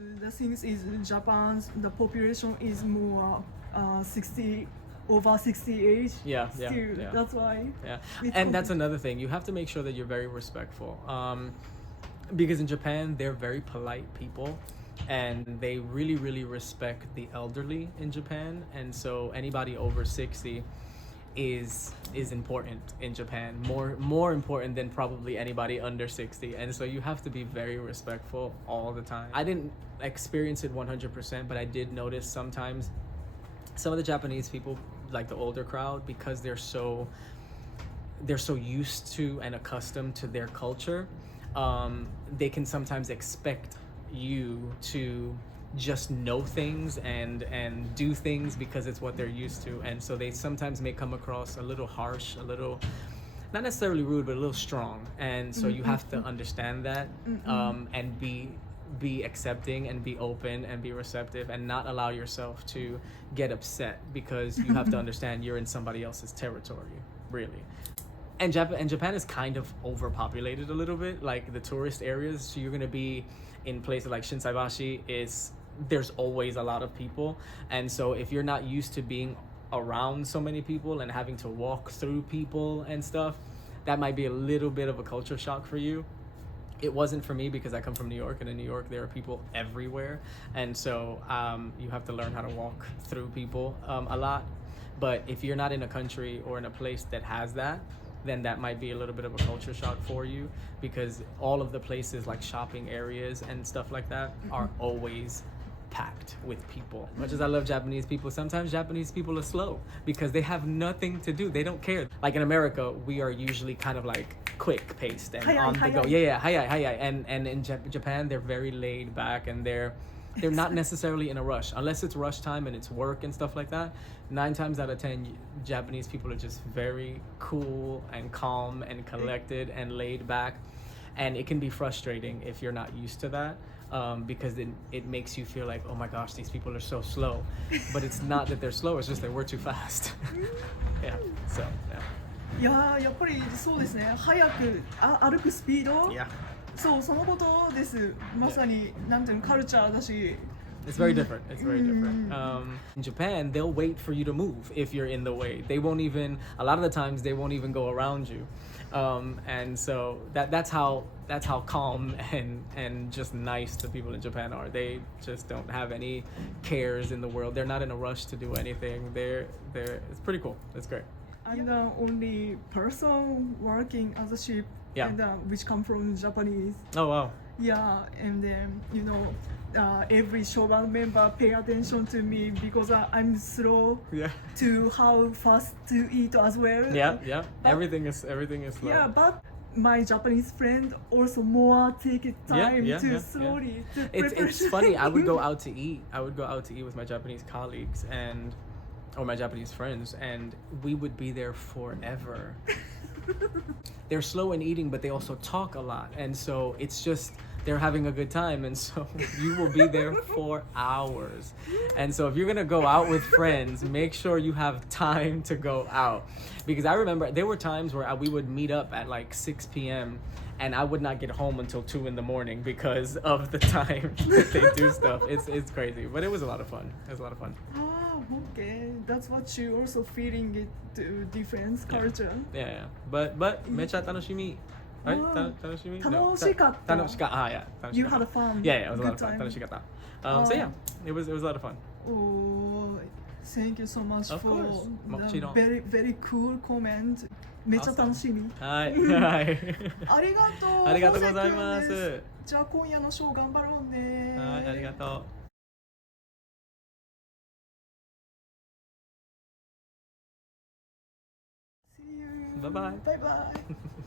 The thing is Japan's the population is more 60 over 60 age. Yeah, Still, yeah. that's why. Yeah, and that's another thing. You have to make sure that you're very respectful. Because in Japan, they're very polite people, and they really, really respect the elderly in Japan. And so anybody over 60 is important in Japan, more important than probably anybody under 60. And so you have to be very respectful all the time. I didn't experience it 100%, but I did notice sometimes some of the Japanese people, like the older crowd, because they're so used to and accustomed to their culture, they can sometimes expect you to just know things and do things because it's what they're used to. And so they sometimes may come across a little harsh, a little, not necessarily rude, but a little strong. And so you have to understand that, and be accepting and be open and be receptive, and not allow yourself to get upset, because you have to understand you're in somebody else's territory, really. And Japan is kind of overpopulated a little bit, like the tourist areas. So you're gonna be in places like Shinsaibashi, there's always a lot of people. And so if you're not used to being around so many people and having to walk through people and stuff, that might be a little bit of a culture shock for you. It wasn't for me because I come from New York, and in New York there are people everywhere. And so you have to learn how to walk through people a lot. But if you're not in a country or in a place that has that, then that might be a little bit of a culture shock for you, because all of the places like shopping areas and stuff like that are always packed with people. Much as I love Japanese people, sometimes Japanese people are slow because they have nothing to do. They don't care. Like in America, we are usually kind of like quick paced and on the go. Yeah, hayai. And in Japan, they're very laid back, and they're not necessarily in a rush, unless it's rush time and it's work and stuff like that. 9 times out of 10, Japanese people are just very cool and calm and collected and laid back. And it can be frustrating if you're not used to that, because it makes you feel like, oh my gosh, these people are so slow. But it's not that they're slow, it's just that we're too fast. Yeah, so, yeah. いやー、やっぱりそうですね。早く歩くスピード、Yeah. そうそのことです。まさになんていうの、カルチャーだし。It's very different. It's very different. In Japan, they'll wait for you to move if you're in the way. They won't even, a lot of the times, they won't even go around you. And so that's how calm and just nice the people in Japan are. They just don't have any cares in the world. They're not in a rush to do anything. It's pretty cool. It's great. I'm the only person working as a ship, Yeah. and which come from Japanese. Oh, wow. Yeah, and then every shogun member pay attention to me because I'm slow. Yeah. To how fast to eat as well. Yeah. But, Everything is slow. Yeah, but my Japanese friend also more take time to slowly to prepare. It's funny. I would go out to eat. With my Japanese colleagues or my Japanese friends, and we would be there forever. They're slow in eating, but they also talk a lot, and so it's just they're having a good time, and so you will be there for hours. And so if you're gonna go out with friends, make sure you have time to go out, because I remember there were times where we would meet up at like 6 p.m. and I would not get home until 2 a.m. because of the time that they do stuff. It's crazy, but it was a lot of fun. It was a lot of fun. Okay, that's what you also feeling it to different culture. Yeah. But めっちゃ楽しみ。楽しみ？楽しかった。Yeah. You had fun. Yeah, it was a lot Good of fun. time. 楽しかった。So yeah, it was a lot of fun. Oh, thank you so much Of for course. the very very cool comment. めっちゃ楽しみ。はい。ありがとう。ありがとうございます。じゃあ今夜のショー頑張ろうね。はい、ありがとう。See you. Bye bye. Bye bye.